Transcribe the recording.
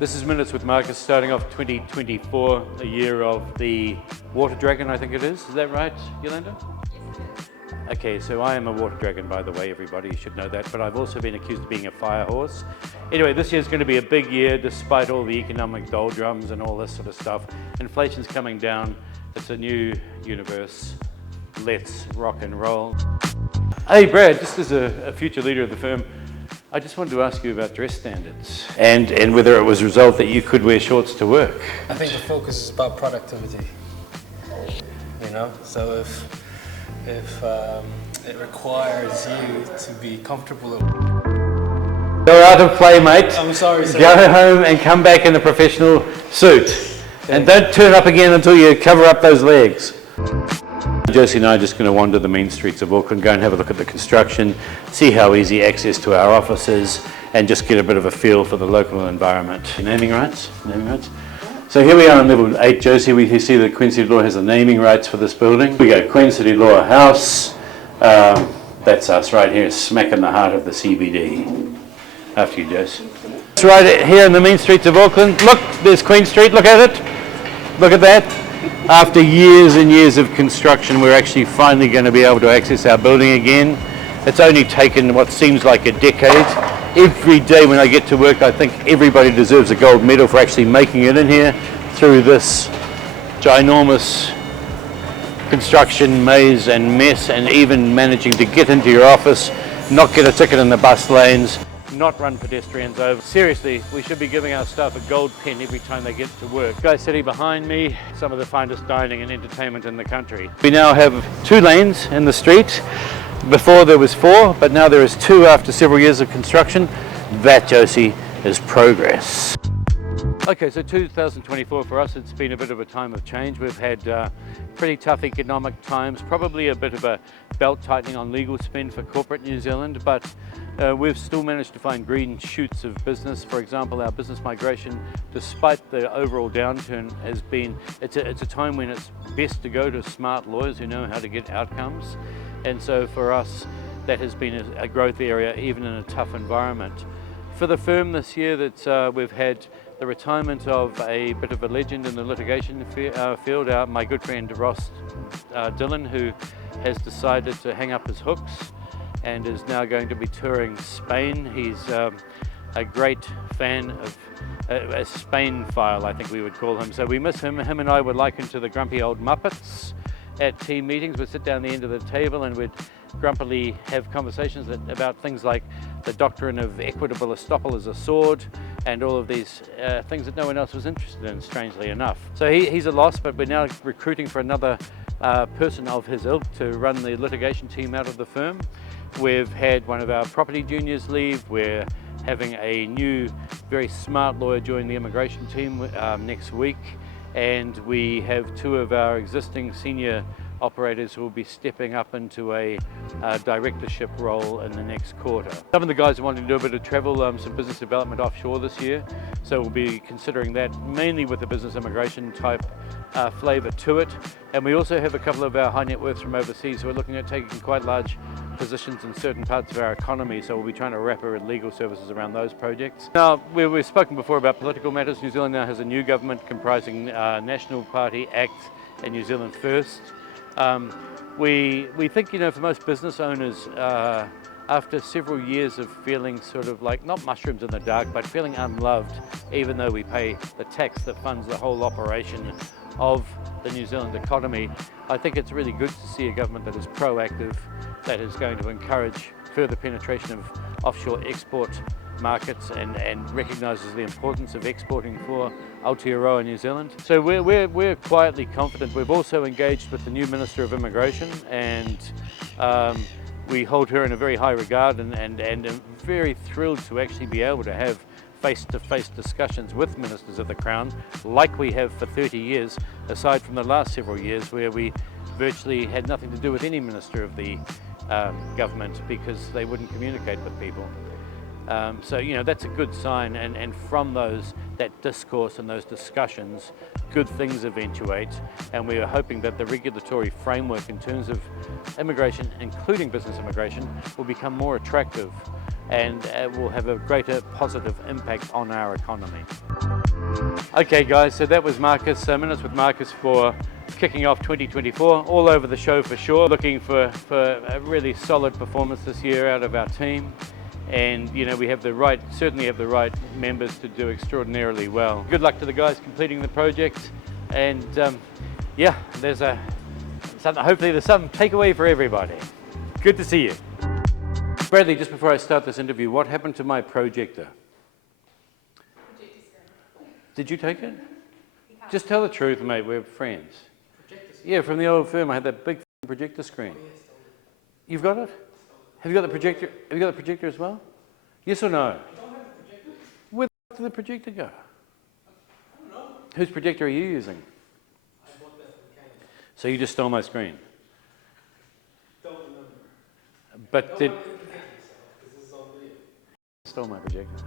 This is Minutes with Marcus, starting off 2024, a year of the water dragon, I think it is. Is that right, Yolanda? Okay, so I am a water dragon, by the way, everybody should know that, but I've also been accused of being a fire horse. Anyway, this year's going to be a big year despite all the economic doldrums and all this sort of stuff. Inflation's coming down, it's a new universe. Let's rock and roll. Hey Brad, just as a future leader of the firm, I just wanted to ask you about dress standards and whether it was a result that you could wear shorts to work. I think the focus is about productivity, you know, so if it requires you to be comfortable. Go out and play, mate. I'm sorry, sir. Go home and come back in a professional suit. And don't turn up again until you cover up those legs. Josie and I are just going to wander the main streets of Auckland, go and have a look at the construction, see how easy access to our office is, and just get a bit of a feel for the local environment. Naming rights? Naming rights? So here we are on level 8, Josie. We see that Queen City Law has the naming rights for this building. We go Queen City Law House. That's us right here, smack in the heart of the CBD. After you, Josie. It's right here in the main streets of Auckland. Look, there's Queen Street. Look at it. Look at that. After years and years of construction, we're actually finally going to be able to access our building again. It's only taken what seems like a decade. Every day when I get to work, I think everybody deserves a gold medal for actually making it in here through this ginormous construction maze and mess, and even managing to get into your office, not get a ticket in the bus lanes, not run pedestrians over. Seriously, we should be giving our staff a gold pen every time they get to work. Guys sitting behind me, some of the finest dining and entertainment in the country. We now have 2 lanes in the street. Before there was 4, but now there is 2 after several years of construction. That, Josie, is progress. Okay, so 2024 for us, it's been a bit of a time of change. We've had pretty tough economic times, probably a bit of a belt tightening on legal spend for corporate New Zealand, but we've still managed to find green shoots of business. For example, our business migration, despite the overall downturn, has been, it's a time when it's best to go to smart lawyers who know how to get outcomes. And so for us, that has been a growth area, even in a tough environment. For the firm this year, that we've had the retirement of a bit of a legend in the litigation field, my good friend Ross Dillon, who has decided to hang up his hooks and is now going to be touring Spain. He's a great fan of a Spain-phile, I think we would call him. So we miss him. Him and I were likened to the grumpy old Muppets. At team meetings, we'd sit down the end of the table and we'd grumpily have conversations about things like the doctrine of equitable estoppel as a sword and all of these things that no one else was interested in, strangely enough. So he's a loss, but we're now recruiting for another person of his ilk to run the litigation team out of the firm. We've had one of our property juniors leave. We're having a new, very smart lawyer join the immigration team next week. And we have 2 of our existing senior operators who will be stepping up into a directorship role in the next quarter. Some of the guys are wanting to do a bit of travel, some business development offshore this year, so we'll be considering that mainly with the business immigration type flavour to it. And we also have a couple of our high net worths from overseas who are looking at taking quite large positions in certain parts of our economy, so we'll be trying to wrap our legal services around those projects. Now, we've spoken before about political matters. New Zealand now has a new government comprising National Party, ACT and New Zealand First. We think, you know, for most business owners, after several years of feeling sort of like, not mushrooms in the dark, but feeling unloved, even though we pay the tax that funds the whole operation of the New Zealand economy, I think it's really good to see a government that is proactive, that is going to encourage further penetration of offshore export markets and recognises the importance of exporting for Aotearoa New Zealand. So we're quietly confident. We've also engaged with the new Minister of Immigration, and we hold her in a very high regard, and am very thrilled to actually be able to have face-to-face discussions with ministers of the Crown, like we have for 30 years, aside from the last several years where we virtually had nothing to do with any minister of the government because they wouldn't communicate with people. So, you know, that's a good sign, and from that discourse and those discussions, good things eventuate, and we are hoping that the regulatory framework in terms of immigration, including business immigration, will become more attractive and will have a greater positive impact on our economy. Okay guys, so that was Marcus, Minutes with Marcus for kicking off 2024, all over the show for sure. Looking for a really solid performance this year out of our team. And you know, we have certainly have the right members to do extraordinarily well. Good luck to the guys completing the project. And yeah, hopefully there's some takeaway for everybody. Good to see you. Bradley, just before I start this interview, what happened to my projector? Did you take it? Just tell the truth, mate, we're friends. Yeah, from the old firm, I had that big projector screen. You've got it? Have you got the projector? Have you got the projector as well? Yes or no? I don't have the projector. Where did the projector go? I don't know. Whose projector are you using? I bought that from Canada. So you just stole my screen? Don't remember. But Don't did... want to protect yourself, because this is on video. Stole my projector.